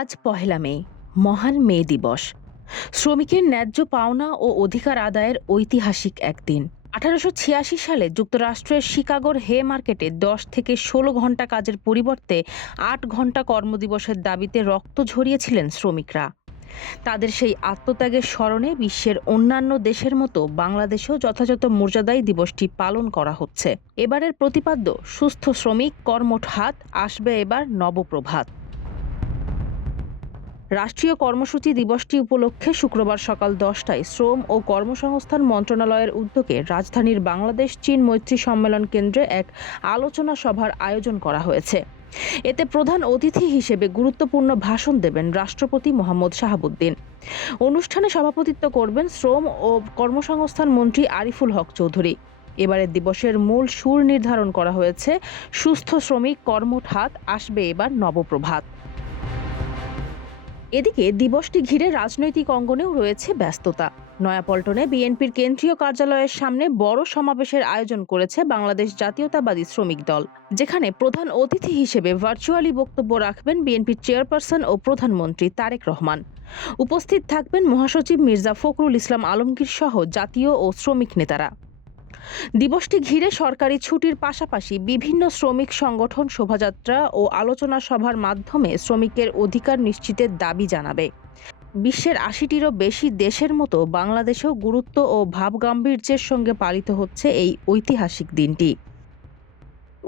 আজ পহেলা মে, মহান মে দিবস। শ্রমিকের ন্যায্য পাওনা ও অধিকার আদায়ের ঐতিহাসিক একদিন। 1886 সালে যুক্তরাষ্ট্রের শিকাগোর হে মার্কেটে 10 থেকে 16 ঘন্টা কাজের পরিবর্তে 8 ঘন্টা কর্মদিবসের দাবিতে রক্ত ঝরিয়েছিলেন শ্রমিকরা। তাদের সেই আত্মত্যাগের স্মরণে বিশ্বের অন্যান্য দেশের মতো বাংলাদেশেও যথাযথ মর্যাদায় দিবসটি পালন করা হচ্ছে। এবারের প্রতিপাদ্য সুস্থ শ্রমিক, কর্মঠ হাত, আসবে এবার নবপ্রভাত। রাষ্ট্রীয় কর্মসূচি দিবসটি উপলক্ষে শুক্রবার সকাল 10টায় শ্রম ও কর্মসংস্থান মন্ত্রণালয়ের উদ্যোগে রাজধানীর বাংলাদেশ চীন মৈত্রী সম্মেলন কেন্দ্রে এক আলোচনা সভার আয়োজন করা হয়েছে। এতে প্রধান অতিথি হিসেবে গুরুত্বপূর্ণ ভাষণ দেবেন রাষ্ট্রপতি মোহাম্মদ শাহাবুদ্দিন। অনুষ্ঠানে সভাপতিত্ব করবেন শ্রম ও কর্মসংস্থান মন্ত্রী আরিফুল হক চৌধুরী। এবারের দিবসের মূল সুর নির্ধারণ করা হয়েছে সুস্থ শ্রমিক, কর্মঠ হাত, আসবে এবার নবপ্রভাত। এদিকে দিবসটি ঘিরে রাজনৈতিক অঙ্গনেও রয়েছে ব্যস্ততা। নয়াপল্টনে বিএনপির কেন্দ্রীয় কার্যালয়ের সামনে বড় সমাবেশের আয়োজন করেছে বাংলাদেশ জাতীয়তাবাদী শ্রমিক দল, যেখানে প্রধান অতিথি হিসেবে ভার্চুয়ালি বক্তব্য রাখবেন বিএনপির চেয়ারপারসন ও প্রধানমন্ত্রী তারেক রহমান। উপস্থিত থাকবেন মহাসচিব মির্জা ফখরুল ইসলাম আলমগীর সহ জাতীয় ও শ্রমিক নেতারা। দিবসটি ঘিরে সরকারি ছুটির পাশাপাশি বিভিন্ন শ্রমিক সংগঠন শোভাযাত্রা ও আলোচনা সভার মাধ্যমে শ্রমিকের অধিকার নিশ্চিতের দাবি জানাবে। বিশ্বের 80টিরও বেশি দেশের মতো বাংলাদেশেও গুরুত্ব ও ভাবগাম্ভীর্যের সঙ্গে পালিত হচ্ছে এই ঐতিহাসিক দিনটি।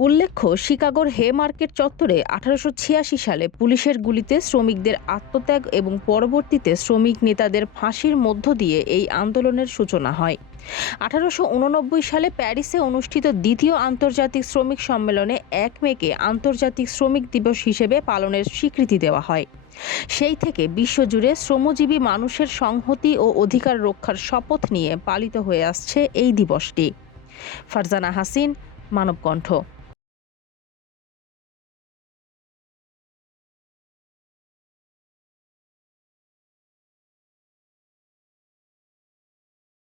উল্লেখ্য, শিকাগোর হে মার্কেট চত্বরে 1886 সালে পুলিশের গুলিতে শ্রমিকদের আত্মত্যাগ এবং পরবর্তীতে শ্রমিক নেতাদের ফাঁসির মধ্য দিয়ে এই আন্দোলনের সূচনা হয়। 1889 সালে প্যারিসে অনুষ্ঠিত দ্বিতীয় আন্তর্জাতিক শ্রমিক সম্মেলনে 1 মেকে আন্তর্জাতিক শ্রমিক দিবস হিসেবে পালনের স্বীকৃতি দেওয়া হয়। সেই থেকে বিশ্বজুড়ে শ্রমজীবী মানুষের সংহতি ও অধিকার রক্ষার শপথ নিয়ে পালিত হয়ে আসছে এই দিবসটি। ফারজানা হাসিন, মানবকণ্ঠ।